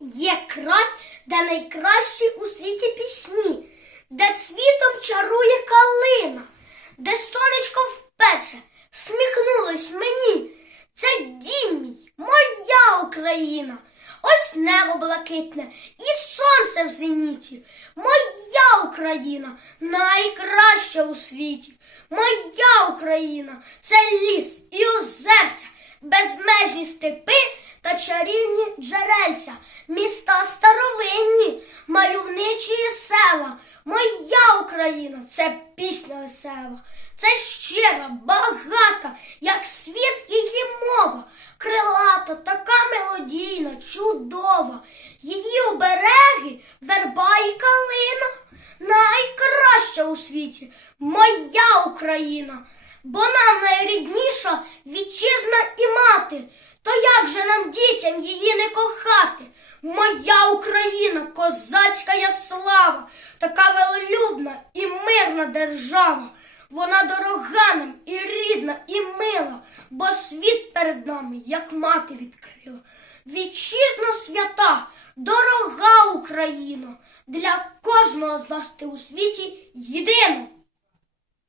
Є край, де найкращі у світі пісні, де цвітом чарує калина, де сонечко вперше всміхнулось мені. Це дім мій, моя Україна. Ось небо блакитне і сонце в зеніті. Моя Україна найкраща у світі. Моя Україна це ліс і озерця, безмежні степи та чарівні джерельця, міста старовинні, мальовничі села. Моя Україна це пісня весела, це щира, багата, як світ і її мова, крилата, така мелодійна, чудова. Її обереги, верба і калина, найкраща у світі, моя Україна, бо нам найрідніша вітчизна і мати. То як же нам дітям її не кохати? Моя Україна, козацька я слава, така велолюбна і мирна держава. Вона дорога нам і рідна, і мила, бо світ перед нами, як мати відкрила. Вітчизна свята, дорога Україно, для кожного з нас ти у світі єдина.